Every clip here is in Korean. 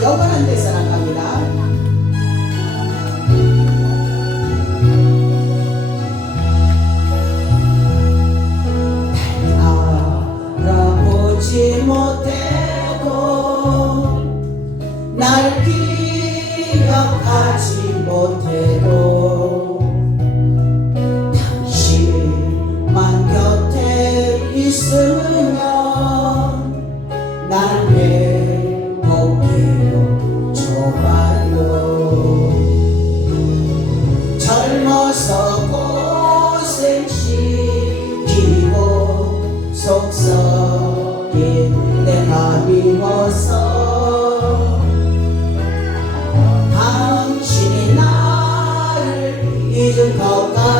나갑니다. 알아보지 못해도 날 기억하지 젊어서 고생시키고 속썩인 내가 미워서 당신이 나를 잊은 것같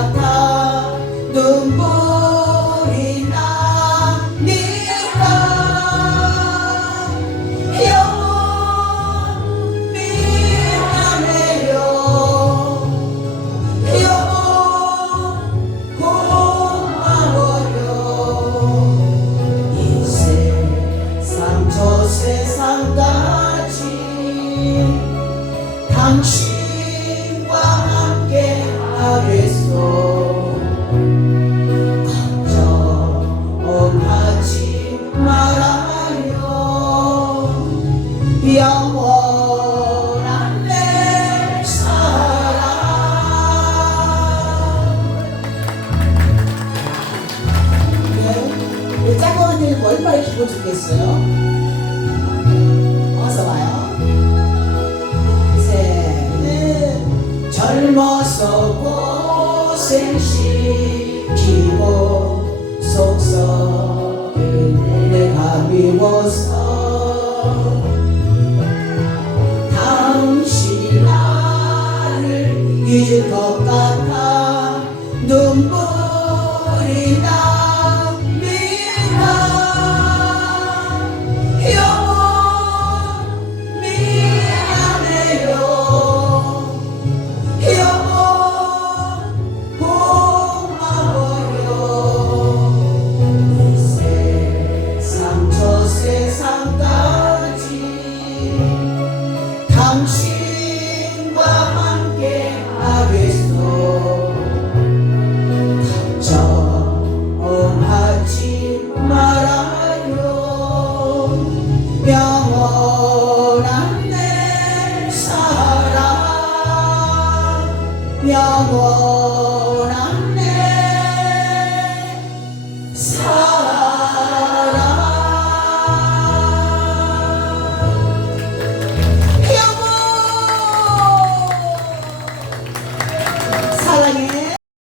짝꿍한테는 얼마나 기분 좋겠어요? 어서 와요. 셋넷 젊어서 고생시키고 속썩인 내가 미워서 영원한 내 사랑 영원